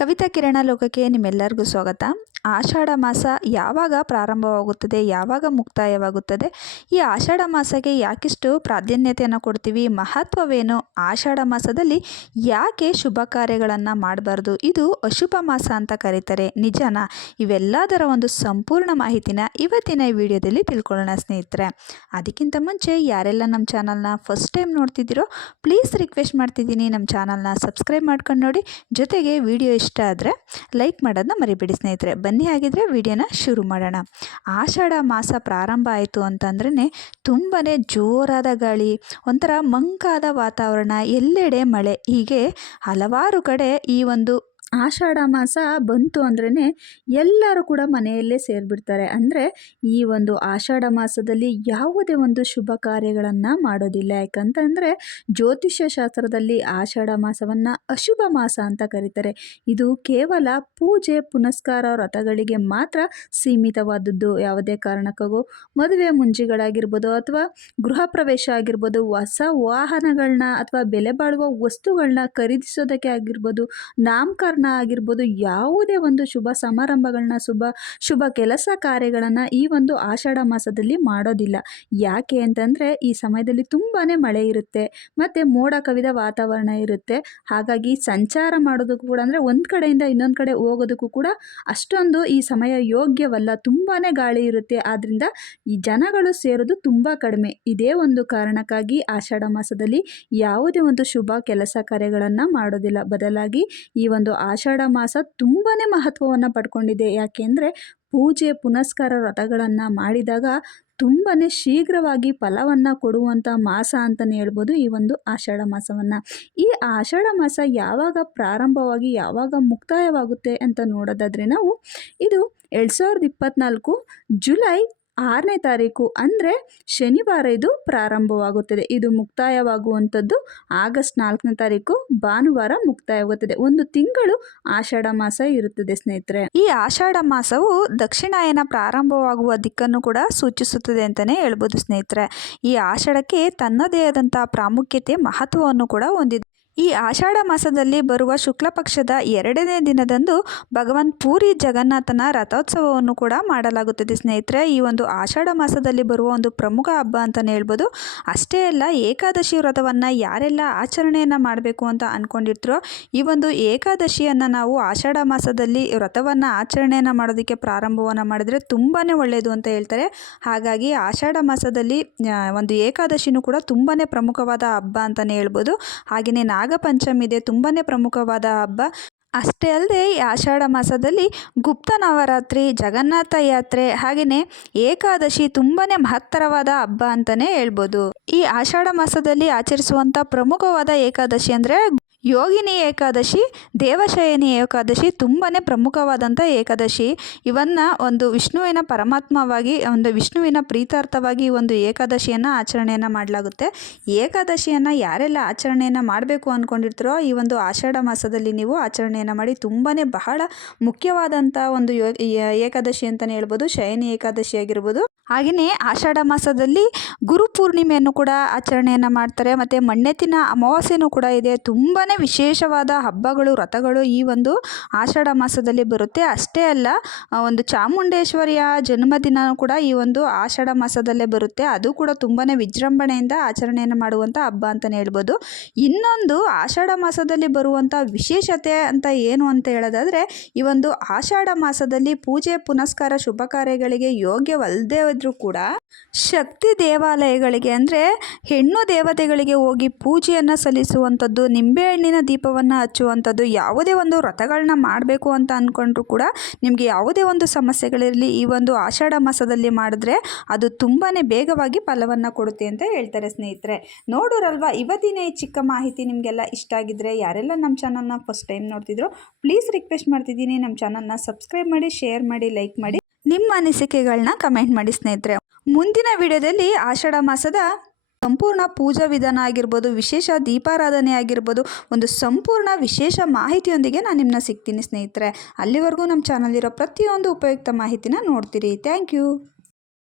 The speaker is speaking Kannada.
ಕವಿತಾ ಕಿರಣ ಲೋಕಕ್ಕೆ ನಿಮ್ಮೆಲ್ಲರಿಗೂ ಸ್ವಾಗತ. ಆಷಾಢ ಮಾಸ ಯಾವಾಗ ಪ್ರಾರಂಭವಾಗುತ್ತದೆ, ಯಾವಾಗ ಮುಕ್ತಾಯವಾಗುತ್ತದೆ, ಈ ಆಷಾಢ ಮಾಸಕ್ಕೆ ಯಾಕಿಷ್ಟು ಪ್ರಾಧಾನ್ಯತೆಯನ್ನು ಕೊಡ್ತೀವಿ, ಮಹತ್ವವೇನು, ಆಷಾಢ ಮಾಸದಲ್ಲಿ ಯಾಕೆ ಶುಭ ಕಾರ್ಯಗಳನ್ನು ಮಾಡಬಾರ್ದು, ಇದು ಅಶುಭ ಮಾಸ ಅಂತ ಕರೀತಾರೆ, ನಿಜನಾ? ಇವೆಲ್ಲದರ ಒಂದು ಸಂಪೂರ್ಣ ಮಾಹಿತಿನ ಇವತ್ತಿನ ಈ ವಿಡಿಯೋದಲ್ಲಿ ತಿಳ್ಕೊಳ್ಳೋಣ ಸ್ನೇಹಿತರೆ. ಅದಕ್ಕಿಂತ ಮುಂಚೆ ಯಾರೆಲ್ಲ ನಮ್ಮ ಚಾನಲ್ನ ಫಸ್ಟ್ ಟೈಮ್ ನೋಡ್ತಿದ್ದೀರೋ, ಪ್ಲೀಸ್ ರಿಕ್ವೆಸ್ಟ್ ಮಾಡ್ತಿದ್ದೀನಿ, ನಮ್ಮ ಚಾನಲ್ನ ಸಬ್ಸ್ಕ್ರೈಬ್ ಮಾಡ್ಕೊಂಡು ನೋಡಿ, ಜೊತೆಗೆ ವಿಡಿಯೋ ಇಷ್ಟ ಆದರೆ ಲೈಕ್ ಮಾಡೋದನ್ನ ಮರಿಬೇಡಿ ಸ್ನೇಹಿತರೆ. ಬನ್ನಿ ಆಗಿದ್ರೆ ವಿಡಿಯೋನ ಶುರು ಮಾಡೋಣ. ಆಷಾಢ ಮಾಸ ಪ್ರಾರಂಭ ಆಯಿತು ಅಂತಂದ್ರೇ ತುಂಬಾ ಜೋರಾದ ಗಾಳಿ, ಒಂಥರ ಮಂಕಾದ ವಾತಾವರಣ, ಎಲ್ಲೆಡೆ ಮಳೆ. ಹೀಗೆ ಹಲವಾರು ಕಡೆ ಈ ಒಂದು ಆಷಾಢ ಮಾಸ ಬಂತು ಅಂದ್ರೇ ಎಲ್ಲರೂ ಕೂಡ ಮನೆಯಲ್ಲೇ ಸೇರಿಬಿಡ್ತಾರೆ. ಅಂದರೆ ಈ ಒಂದು ಆಷಾಢ ಮಾಸದಲ್ಲಿ ಯಾವುದೇ ಒಂದು ಶುಭ ಕಾರ್ಯಗಳನ್ನು ಮಾಡೋದಿಲ್ಲ. ಯಾಕಂತಂದರೆ ಜ್ಯೋತಿಷ್ಯ ಶಾಸ್ತ್ರದಲ್ಲಿ ಆಷಾಢ ಮಾಸವನ್ನು ಅಶುಭ ಮಾಸ ಅಂತ ಕರೀತಾರೆ. ಇದು ಕೇವಲ ಪೂಜೆ, ಪುನಸ್ಕಾರ ವ್ರತಗಳಿಗೆ ಮಾತ್ರ ಸೀಮಿತವಾದದ್ದು. ಯಾವುದೇ ಕಾರಣಕ್ಕೂ ಮದುವೆ ಮುಂಜಿಗಳಾಗಿರ್ಬೋದು ಅಥವಾ ಗೃಹ ಪ್ರವೇಶ ಆಗಿರ್ಬೋದು, ಹೊಸ ವಾಹನಗಳನ್ನ ಅಥವಾ ಬೆಲೆ ಬಾಳುವ ವಸ್ತುಗಳನ್ನ ಖರೀದಿಸೋದಕ್ಕೆ ಆಗಿರ್ಬೋದು, ನಾಮಕರಣ ಆಗಿರ್ಬೋದು, ಯಾವುದೇ ಒಂದು ಶುಭ ಸಮಾರಂಭಗಳನ್ನ, ಶುಭ ಶುಭ ಕೆಲಸ ಕಾರ್ಯಗಳನ್ನು ಈ ಒಂದು ಆಷಾಢ ಮಾಸದಲ್ಲಿ ಮಾಡೋದಿಲ್ಲ. ಯಾಕೆ ಅಂತಂದರೆ, ಈ ಸಮಯದಲ್ಲಿ ತುಂಬಾ ಮಳೆ ಇರುತ್ತೆ, ಮತ್ತು ಮೋಡ ಕವಿದ ವಾತಾವರಣ ಇರುತ್ತೆ. ಹಾಗಾಗಿ ಸಂಚಾರ ಮಾಡೋದಕ್ಕೂ ಕೂಡ, ಅಂದರೆ ಒಂದು ಕಡೆಯಿಂದ ಇನ್ನೊಂದು ಕಡೆ ಹೋಗೋದಕ್ಕೂ ಕೂಡ ಅಷ್ಟೊಂದು ಈ ಸಮಯ ಯೋಗ್ಯವಲ್ಲ ತುಂಬಾ ಗಾಳಿ ಇರುತ್ತೆ. ಆದ್ದರಿಂದ ಈ ಜನಗಳು ಸೇರೋದು ತುಂಬ ಕಡಿಮೆ. ಇದೇ ಒಂದು ಕಾರಣಕ್ಕಾಗಿ ಆಷಾಢ ಮಾಸದಲ್ಲಿ ಯಾವುದೇ ಒಂದು ಶುಭ ಕೆಲಸ ಕಾರ್ಯಗಳನ್ನು ಮಾಡೋದಿಲ್ಲ. ಬದಲಾಗಿ ಈ ಒಂದು ಆಷಾಢ ಮಾಸ ತುಂಬಾ ಮಹತ್ವವನ್ನು ಪಡ್ಕೊಂಡಿದೆ. ಯಾಕೆಂದರೆ ಪೂಜೆ, ಪುನಸ್ಕಾರ ವ್ರತಗಳನ್ನು ಮಾಡಿದಾಗ ತುಂಬಾ ಶೀಘ್ರವಾಗಿ ಫಲವನ್ನು ಕೊಡುವಂಥ ಮಾಸ ಅಂತಲೇ ಹೇಳ್ಬೋದು ಈ ಒಂದು ಆಷಾಢ ಮಾಸವನ್ನು. ಈ ಆಷಾಢ ಮಾಸ ಯಾವಾಗ ಪ್ರಾರಂಭವಾಗಿ ಯಾವಾಗ ಮುಕ್ತಾಯವಾಗುತ್ತೆ ಅಂತ ನೋಡೋದಾದರೆ ನಾವು ಇದು ಎರಡು ಸಾವಿರದ ಇಪ್ಪತ್ತ್ನಾಲ್ಕು ಜುಲೈ ಆರನೇ ತಾರೀಕು ಅಂದರೆ ಶನಿವಾರ ಇದು ಪ್ರಾರಂಭವಾಗುತ್ತದೆ. ಇದು ಮುಕ್ತಾಯವಾಗುವಂಥದ್ದು ಆಗಸ್ಟ್ ನಾಲ್ಕನೇ ತಾರೀಕು ಭಾನುವಾರ ಮುಕ್ತಾಯವಾಗುತ್ತದೆ. ಒಂದು ತಿಂಗಳು ಆಷಾಢ ಮಾಸ ಇರುತ್ತದೆ ಸ್ನೇಹಿತರೆ. ಈ ಆಷಾಢ ಮಾಸವು ದಕ್ಷಿಣಾಯನ ಪ್ರಾರಂಭವಾಗುವ ದಿಕ್ಕನ್ನು ಕೂಡ ಸೂಚಿಸುತ್ತದೆ ಅಂತಲೇ ಹೇಳ್ಬೋದು ಸ್ನೇಹಿತರೆ. ಈ ಆಷಾಢಕ್ಕೆ ತನ್ನದೇ ಆದಂಥ ಪ್ರಾಮುಖ್ಯತೆ ಮಹತ್ವವನ್ನು ಕೂಡ ಹೊಂದಿದೆ. ಈ ಆಷಾಢ ಮಾಸದಲ್ಲಿ ಬರುವ ಶುಕ್ಲ ಪಕ್ಷದ ಎರಡನೇ ದಿನದಂದು ಭಗವಾನ್ ಪೂರಿ ಜಗನ್ನಾಥನ ರಥೋತ್ಸವವನ್ನು ಕೂಡ ಮಾಡಲಾಗುತ್ತದೆ. ಸ್ನೇಹಿತರೆ, ಈ ಒಂದು ಆಷಾಢ ಮಾಸದಲ್ಲಿ ಬರುವ ಒಂದು ಪ್ರಮುಖ ಹಬ್ಬ ಅಂತಲೇ ಹೇಳ್ಬೋದು. ಅಷ್ಟೇ ಅಲ್ಲ, ಏಕಾದಶಿ ವ್ರತವನ್ನು ಯಾರೆಲ್ಲ ಆಚರಣೆಯನ್ನು ಮಾಡಬೇಕು ಅಂತ ಅಂದ್ಕೊಂಡಿರ್ತೀರೋ ಈ ಒಂದು ಏಕಾದಶಿಯನ್ನು ನಾವು ಆಷಾಢ ಮಾಸದಲ್ಲಿ ವ್ರತವನ್ನು ಆಚರಣೆಯನ್ನು ಮಾಡೋದಕ್ಕೆ ಪ್ರಾರಂಭವನ್ನು ಮಾಡಿದರೆ ತುಂಬಾ ಒಳ್ಳೆಯದು ಅಂತ ಹೇಳ್ತಾರೆ. ಹಾಗಾಗಿ ಆಷಾಢ ಮಾಸದಲ್ಲಿ ಒಂದು ಏಕಾದಶಿನೂ ಕೂಡ ತುಂಬಾ ಪ್ರಮುಖವಾದ ಹಬ್ಬ ಅಂತಲೇ ಹೇಳ್ಬೋದು. ಹಾಗೆಯೇ ನಾಗ ನಾಗಪಂಚಮಿ ಇದೆ ತುಂಬಾ ಪ್ರಮುಖವಾದ ಹಬ್ಬ. ಅಷ್ಟೇ ಅಲ್ಲದೆ ಈ ಆಷಾಢ ಮಾಸದಲ್ಲಿ ಗುಪ್ತ ನವರಾತ್ರಿ, ಜಗನ್ನಾಥ ಯಾತ್ರೆ ಹಾಗೆಯೇ ಏಕಾದಶಿ ತುಂಬಾ ಮಹತ್ತರವಾದ ಹಬ್ಬ ಅಂತಲೇ ಹೇಳ್ಬೋದು. ಈ ಆಷಾಢ ಮಾಸದಲ್ಲಿ ಆಚರಿಸುವಂಥ ಪ್ರಮುಖವಾದ ಏಕಾದಶಿ ಅಂದರೆ ಯೋಗಿನಿ ಏಕಾದಶಿ, ದೇವಶಯನಿ ಏಕಾದಶಿ ತುಂಬಾ ಪ್ರಮುಖವಾದಂಥ ಏಕಾದಶಿ. ಇವನ್ನು ಒಂದು ವಿಷ್ಣುವಿನ ಪರಮಾತ್ಮವಾಗಿ, ಒಂದು ವಿಷ್ಣುವಿನ ಪ್ರೀತಾರ್ಥವಾಗಿ ಒಂದು ಏಕಾದಶಿಯನ್ನು ಆಚರಣೆಯನ್ನು ಮಾಡಲಾಗುತ್ತೆ. ಏಕಾದಶಿಯನ್ನು ಯಾರೆಲ್ಲ ಆಚರಣೆಯನ್ನು ಮಾಡಬೇಕು ಅಂದ್ಕೊಂಡಿರ್ತಾರೋ ಈ ಒಂದು ಆಷಾಢ ಮಾಸದಲ್ಲಿ ನೀವು ಆಚರಣೆಯನ್ನು ಮಾಡಿ ತುಂಬಾ ಬಹಳ ಮುಖ್ಯವಾದಂಥ ಒಂದು ಯೋ, ಏಕಾದಶಿ ಅಂತಲೇ ಹೇಳ್ಬೋದು, ಶಯನಿ ಏಕಾದಶಿ ಆಗಿರ್ಬೋದು. ಹಾಗೆಯೇ ಆಷಾಢ ಮಾಸದಲ್ಲಿ ಗುರು ಪೂರ್ಣಿಮೆಯನ್ನು ಕೂಡ ಆಚರಣೆಯನ್ನು ಮಾಡ್ತಾರೆ, ಮತ್ತು ಮಣ್ಣೆತ್ತಿನ ಅಮಾವಾಸ್ಯೆನೂ ಕೂಡ ಇದೆ. ತುಂಬಾ ವಿಶೇಷವಾದ ಹಬ್ಬಗಳು ವ್ರತಗಳು ಈ ಒಂದು ಆಷಾಢ ಮಾಸದಲ್ಲಿ ಬರುತ್ತೆ. ಅಷ್ಟೇ ಅಲ್ಲ ಒಂದು ಚಾಮುಂಡೇಶ್ವರಿಯ ಜನ್ಮದಿನ ಕೂಡ ಈ ಒಂದು ಆಷಾಢ ಮಾಸದಲ್ಲೇ ಬರುತ್ತೆ. ಅದು ಕೂಡ ತುಂಬಾ ವಿಜೃಂಭಣೆಯಿಂದ ಆಚರಣೆಯನ್ನು ಮಾಡುವಂಥ ಹಬ್ಬ ಅಂತಲೇ ಹೇಳ್ಬೋದು. ಇನ್ನೊಂದು ಆಷಾಢ ಮಾಸದಲ್ಲಿ ಬರುವಂಥ ವಿಶೇಷತೆ ಅಂತ ಏನು ಅಂತ ಹೇಳೋದಾದರೆ, ಈ ಒಂದು ಆಷಾಢ ಮಾಸದಲ್ಲಿ ಪೂಜೆ, ಪುನಸ್ಕಾರ, ಶುಭ ಕಾರ್ಯಗಳಿಗೆ ಯೋಗ್ಯವಲ್ಲದೇ ಇದ್ರೂ ಕೂಡ ಶಕ್ತಿ ದೇವಾಲಯಗಳಿಗೆ ಅಂದರೆ ಹೆಣ್ಣು ದೇವತೆಗಳಿಗೆ ಹೋಗಿ ಪೂಜೆಯನ್ನು ಸಲ್ಲಿಸುವಂಥದ್ದು ನಿಂಬೆಹಣ್ಣಿನ ದೀಪವನ್ನು ಹಚ್ಚುವಂಥದ್ದು ಯಾವುದೇ ಒಂದು ವ್ರತಗಳನ್ನ ಮಾಡಬೇಕು ಅಂತ ಅಂದ್ಕೊಂಡ್ರೂ ಕೂಡ ನಿಮಗೆ ಯಾವುದೇ ಒಂದು ಸಮಸ್ಯೆಗಳಿರಲಿ ಈ ಒಂದು ಆಷಾಢ ಮಾಸದಲ್ಲಿ ಮಾಡಿದ್ರೆ ಅದು ತುಂಬಾ ಬೇಗವಾಗಿ ಫಲವನ್ನು ಕೊಡುತ್ತೆ ಅಂತ ಹೇಳ್ತಾರೆ ಸ್ನೇಹಿತರೆ. ನೋಡೋರಲ್ವ ಇವತ್ತಿನ ಈ ಚಿಕ್ಕ ಮಾಹಿತಿ ನಿಮಗೆಲ್ಲ ಇಷ್ಟ ಆಗಿದ್ರೆ ಯಾರೆಲ್ಲ ನಮ್ಮ ಚಾನಲ್ನ ಫಸ್ಟ್ ಟೈಮ್ ನೋಡ್ತಿದ್ರು, ಪ್ಲೀಸ್ ರಿಕ್ವೆಸ್ಟ್ ಮಾಡ್ತಿದ್ದೀನಿ ನಮ್ಮ ಚಾನಲ್ನ ಸಬ್ಸ್ಕ್ರೈಬ್ ಮಾಡಿ, ಶೇರ್ ಮಾಡಿ, ಲೈಕ್ ಮಾಡಿ, ನಿಮ್ಮ ಅನಿಸಿಕೆಗಳನ್ನ ಕಮೆಂಟ್ ಮಾಡಿ ಸ್ನೇಹಿತರೆ. ಮುಂದಿನ ವಿಡಿಯೋದಲ್ಲಿ ಆಷಾಢ ಮಾಸದ ಸಂಪೂರ್ಣ ಪೂಜಾ ವಿಧಾನ ಆಗಿರ್ಬೋದು, ವಿಶೇಷ ದೀಪಾರಾಧನೆ ಆಗಿರ್ಬೋದು, ಒಂದು ಸಂಪೂರ್ಣ ವಿಶೇಷ ಮಾಹಿತಿಯೊಂದಿಗೆ ನಾನು ನಿಮ್ಮನ್ನ ಸಿಗ್ತೀನಿ ಸ್ನೇಹಿತರೆ. ಅಲ್ಲಿವರೆಗೂ ನಮ್ಮ ಚಾನಲ್ ಇರೋ ಪ್ರತಿಯೊಂದು ಉಪಯುಕ್ತ ಮಾಹಿತಿನ ನೋಡ್ತೀರಿ. Thank you